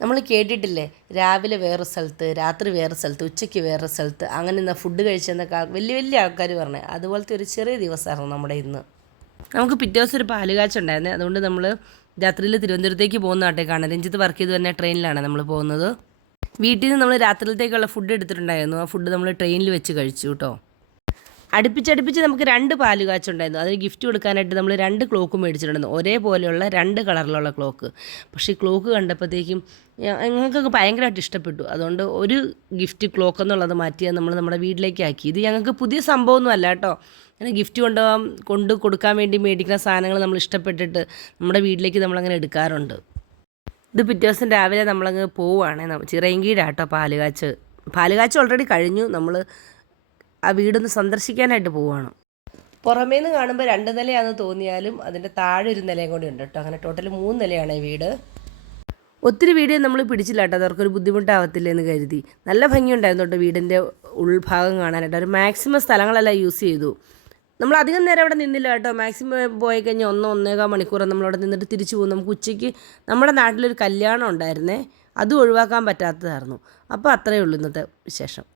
നമ്മൾ കേട്ടിട്ടില്ലേ, രാവിലെ വേറെ സ്ഥലത്ത്, രാത്രി വേറെ സ്ഥലത്ത്, ഉച്ചയ്ക്ക് വേറെ സ്ഥലത്ത്, അങ്ങനെ ഇന്ന് ഫുഡ് കഴിച്ചെന്നൊക്കെ വലിയ വലിയ ആൾക്കാർ പറഞ്ഞത്. അതുപോലത്തെ ഒരു ചെറിയ ദിവസമായിരുന്നു നമ്മുടെ ഇന്ന്. നമുക്ക് പിറ്റേ ദിവസം ഒരു പാലുകാച്ചുണ്ടായിരുന്നേ. അതുകൊണ്ട് നമ്മൾ രാത്രിയിൽ തിരുവനന്തപുരത്തേക്ക് പോകുന്ന നാട്ടേക്കാണ്. രഞ്ജിത്ത് വർക്ക് ചെയ്ത് തന്നെ ട്രെയിനിലാണ് നമ്മൾ പോകുന്നത്. വീട്ടിൽ നിന്ന് നമ്മൾ രാത്രിയിലത്തേക്കുള്ള ഫുഡ് എടുത്തിട്ടുണ്ടായിരുന്നു. ആ ഫുഡ് നമ്മൾ ട്രെയിനിൽ വെച്ച് കഴിച്ചു കേട്ടോ. അടുപ്പിച്ചടുപ്പിച്ച് നമുക്ക് 2 പാല് കാച്ചുണ്ടായിരുന്നു. അതിന് ഗിഫ്റ്റ് കൊടുക്കാനായിട്ട് നമ്മൾ 2 ക്ലോക്ക് മേടിച്ചിട്ടുണ്ടായിരുന്നു, ഒരേപോലെയുള്ള 2 കളറിലുള്ള ക്ലോക്ക്. പക്ഷേ ഈ ക്ലോക്ക് കണ്ടപ്പോഴത്തേക്കും ഞങ്ങൾക്കൊക്കെ ഭയങ്കരമായിട്ട് ഇഷ്ടപ്പെട്ടു. അതുകൊണ്ട് ഒരു ഗിഫ്റ്റ് ക്ലോക്ക് എന്നുള്ളത് മാറ്റിയാൽ നമ്മൾ നമ്മുടെ വീട്ടിലേക്ക് ആക്കി. ഇത് ഞങ്ങൾക്ക് പുതിയ സംഭവമൊന്നും അല്ല കേട്ടോ. അങ്ങനെ ഗിഫ്റ്റ് കൊണ്ട് കൊടുക്കാൻ വേണ്ടി മേടിക്കുന്ന സാധനങ്ങൾ നമ്മൾ ഇഷ്ടപ്പെട്ടിട്ട് നമ്മുടെ വീട്ടിലേക്ക് നമ്മളങ്ങനെ എടുക്കാറുണ്ട്. ഇത് പിറ്റേ ദിവസം രാവിലെ നമ്മളങ്ങ് പോവുകയാണേ. ചിറയൻകീഴാട്ടോ പാലുകാച്ച് ഓൾറെഡി കഴിഞ്ഞു. നമ്മൾ ആ വീടൊന്ന് സന്ദർശിക്കാനായിട്ട് പോവുകയാണ്. പുറമേന്ന് കാണുമ്പോൾ 2 നിലയാണെന്ന് തോന്നിയാലും അതിൻ്റെ താഴെ ഒരു നിലയും കൂടി ഉണ്ട് കേട്ടോ. അങ്ങനെ ടോട്ടൽ 3 നിലയാണ് ഈ വീട്. ഒത്തിരി വീഡിയോ നമ്മൾ പിടിച്ചില്ല കേട്ടോ, അവർക്കൊരു ബുദ്ധിമുട്ടാവത്തില്ലെന്ന് കരുതി. നല്ല ഭംഗിയുണ്ടായിരുന്നു കേട്ടോ വീടിൻ്റെ ഉൾഭാഗം കാണാനായിട്ട്. ഒരു മാക്സിമം സ്ഥലങ്ങളെല്ലാം യൂസ് ചെയ്തു. നമ്മൾ അധികം നേരം അവിടെ നിന്നില്ല കേട്ടോ. മാക്സിമം പോയി കഴിഞ്ഞാൽ 1-1.25 മണിക്കൂർ നമ്മളവിടെ നിന്നിട്ട് തിരിച്ചു പോകും. നമുക്ക് ഉച്ചയ്ക്ക് നമ്മുടെ നാട്ടിലൊരു കല്യാണം ഉണ്ടായിരുന്നേ, അതും ഒഴിവാക്കാൻ പറ്റാത്തതായിരുന്നു. അപ്പോൾ അത്രയേ ഉള്ളൂ ഇന്നത്തെ വിശേഷം.